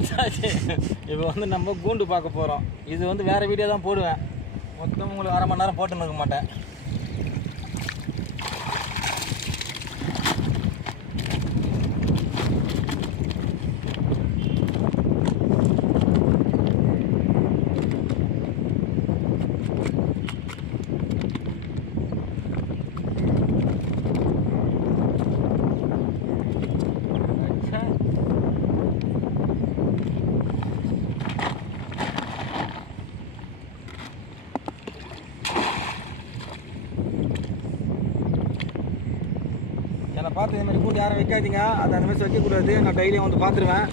வந்தாச்சு. இப்போ வந்து நம்ம கூண்டு பார்க்க போகிறோம் இது வந்து வேறு வீடியோ தான் போடுவேன். மொத்தம் உங்களுக்கு அரை மணி நேரம் போட்டுன்னு இருக்க மாட்டேன் அச்சா. என்னை பார்த்து இந்த மாதிரி கூட்டு யாரும் வைக்காதீங்க அது அந்த மாதிரி வைக்கக்கூடாது நான் டெய்லியும் வந்து பார்த்துருவேன்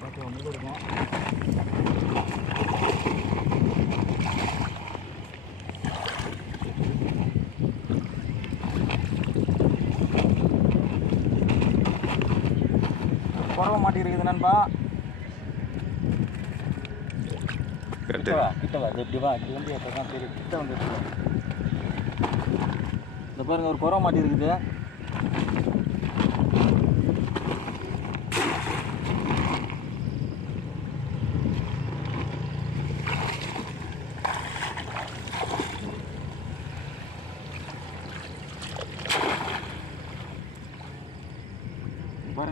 பார்த்து வந்து இருக்கும் குறவ மாட்டிருக்குது நண்பா. கிட்ட வா கிட்ட வா இது இப்படி வா இப்படி வந்து இப்போ தான் தெரியும். கிட்ட வந்து. இந்த பாருங்க ஒரு குறவ மாட்டிருக்குது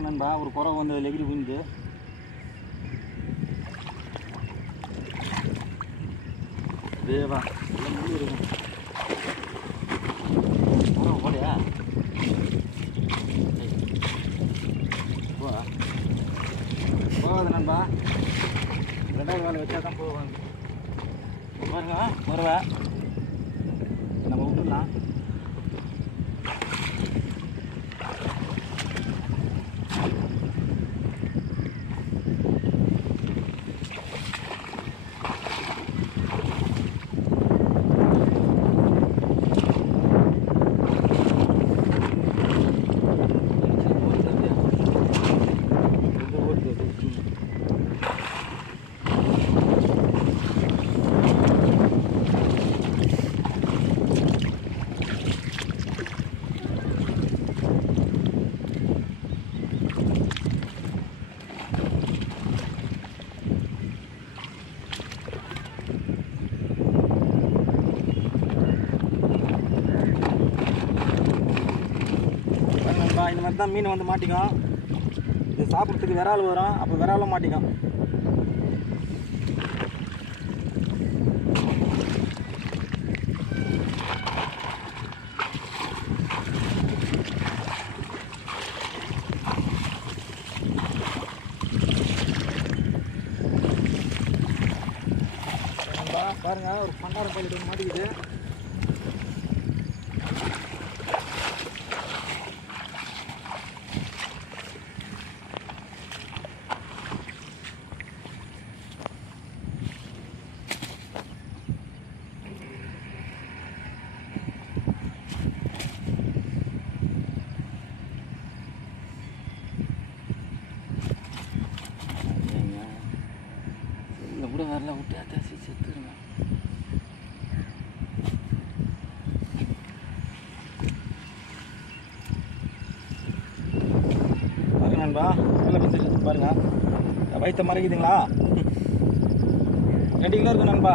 பாருங்க நண்பா ஒரு குறவு வந்து அதில் எகிரி விழுந்து தேவா எல்லாம் முள்ளு இருக்கும். குறவு போடையா போகாது நண்பா. ரெண்டாவது வேலை வச்சா தான் போவாங்க. பாருங்க வருவேன் நம்ம விட்டுலாம் தான் மீன் வந்து மாட்டிக்கும். இது சாப்பிட்றதுக்கு விரால் வரும். அப்போ விராலும் மாட்டிக்கும். நண்பா, பாருங்க ஒரு பண்டாரம் பள்ளிட்டு மாட்டிக்குது இல்லை கூட வரல விட்டு அத்தாசி செத்துருங்க பாருங்க நண்பா நல்ல பிடிச்சிருக்கு பாருங்க வயிற்ற மறைக்குதுங்களா? ரெண்டு கிலோ இருக்கும் நண்பா.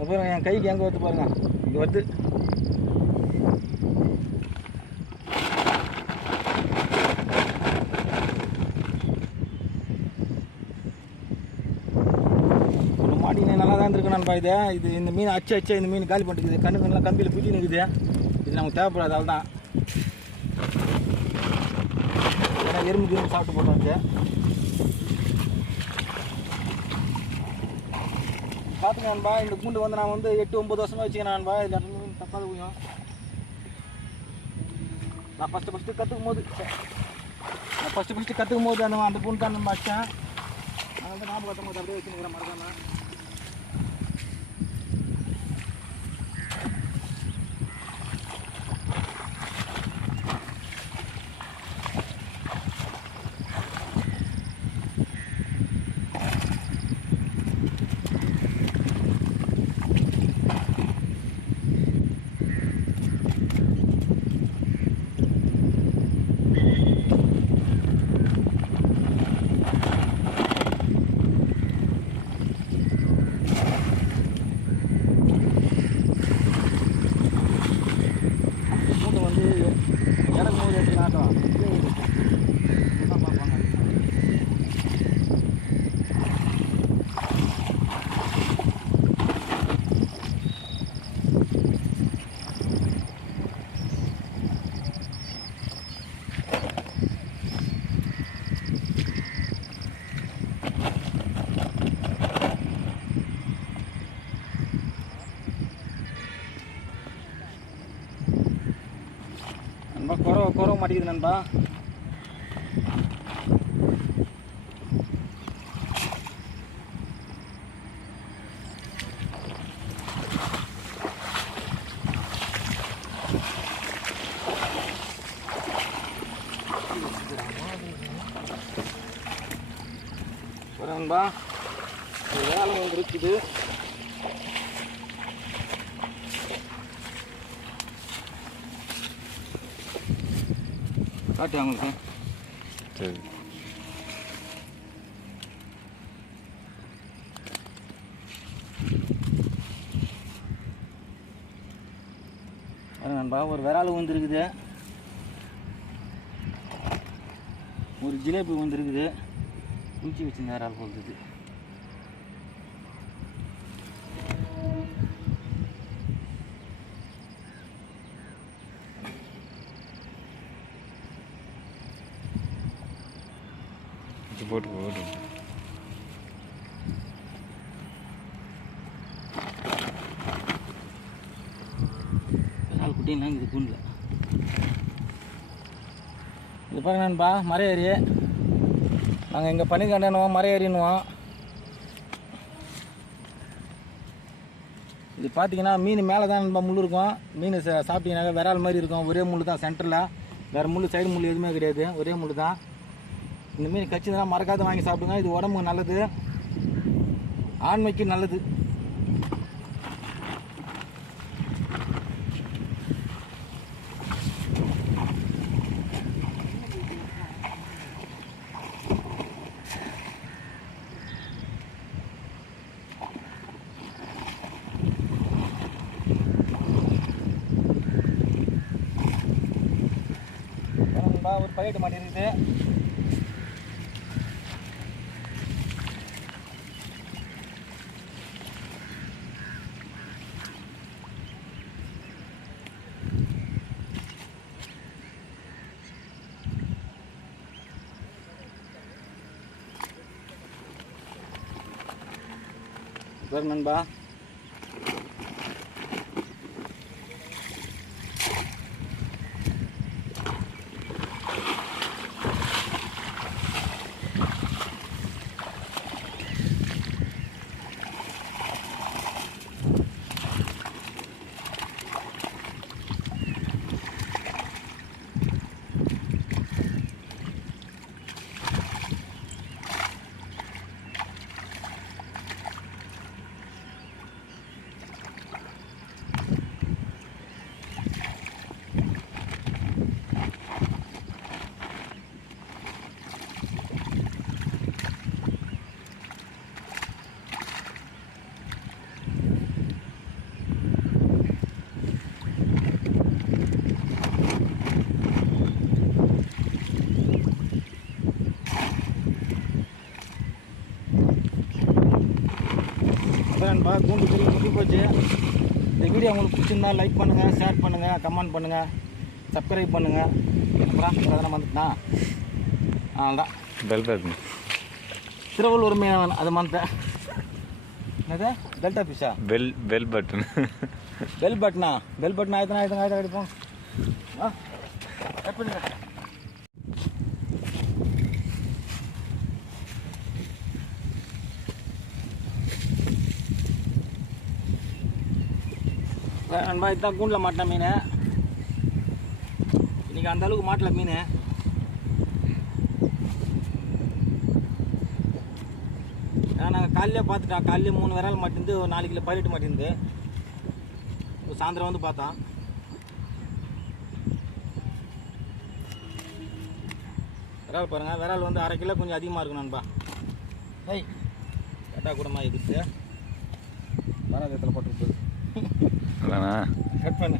அப்புறம் என் கைக்கு எங்கே வருது பாருங்க. இங்கே வருது. மாட்டிங்க நல்லா தான் இருக்கு நண்பா இது. இது இந்த மீன் அச்சு அச்சு இந்த மீன் காலி பண்ணிட்டுக்குது. கண்ணு கண்ணெலாம் கம்பியில் பிடி நிற்குது இது நமக்கு தேவைப்படாது அவ்வளோ தான் எறும்பு கிரும்பு சாப்பிட்டு போட்டாச்சு. பார்த்துங்க நண்பா இந்த கூண்டு வந்து நான் வந்து எட்டு ஒம்பது வருஷமாக வச்சுக்கிறேன் நண்பா. இதில் மீன் தப்பாத கொஞ்சம் நான் ஃபஸ்ட்டு ஃபஸ்ட்டு கற்றுக்கும் போது நான் ஃபஸ்ட்டு ஃபஸ்ட்டு கற்றுக்கும் போது அந்த அந்த பூண்டு தான் நம்ம வச்சேன். நான் வந்து ஞாபகம் போது அப்படியே வச்சுருக்கிறேன் மறக்காமல் Obrigado. ஒன்றும் குறவ மாட்டேங்குது நண்பா நண்பா ஒரு வேலை வந்துருக்குது காட்டு அவங்களுக்கு சரி. நண்பா ஒரு விரால் வந்துருக்குது. ஒரு ஜிலேபி வந்துருக்குது. குளிச்சு வச்சிருந்த விரால் போகுது விரால் இது கூண்டில் இது பாருங்க நண்பா மர ஏறி நாங்கள் இங்கே பனிக்கண்டனுவோம் மர ஏறினுவோம் இது பார்த்தீங்கன்னா மீன் மேலே தான் நண்பா முள் இருக்கும். மீன் சா சாப்பிட்டீங்கன்னாக்கா விரால் மாதிரி இருக்கும். ஒரே முள் தான் சென்டரில் வேறு முள் சைடு முள் எதுவுமே கிடையாது. ஒரே முள் தான். இந்த மீன் கச்சிதெல்லாம் மறக்காத வாங்கி சாப்பிடுங்க. இது உடம்புக்கு நல்லது. ஆண்மைக்கு நல்லது நண்பா ஒரு பையட்டு மாட்டி இருக்குது. பாரு நண்பா. அதான் கூண்டு பெரிய முடி போச்சு. இந்த வீடியோ உங்களுக்கு பிடிச்சிருந்தா லைக் பண்ணுங்கள் ஷேர் பண்ணுங்கள் கமெண்ட் பண்ணுங்கள் சப்ஸ்கிரைப் பண்ணுங்கள் அப்புறம் அதெல்லாம் வந்துட்டா அதான் பெல் பட்டன் திருவள்ளூர் மீனவன் அது மந்தேன் என்னது? டெல்டா ஃபிஷ்ஷா பெல் பெல் பட்டன் பெல் பட்டனா பெல் பட்டன் ஆயிரத்தனா ஆயிரத்தனா ஆயிரத்தா கிடைப்போம் ஆ கட் பண்ணுங்க நண்பா இதுதான் கூண்டில் மாட்டின மீன். இன்னைக்கு அந்த அளவுக்கு மாட்டல மீன். நாங்கள் காலையிலே பார்த்துட்டோம் காலையிலே மூணு விரால் மாட்டிருந்து ஒரு நாலு கிலோ பைலட் மாட்டிருந்து. சாயந்தரம் வந்து பார்த்தோம். விரால் பாருங்கள் விரால் வந்து அரை கிலோ கொஞ்சம் அதிகமாக இருக்கும் நண்பா. ஐய் கட்டா கூடமா எதிர்த்து வராதத்தில் போட்டு அதானா கட் பண்ணு.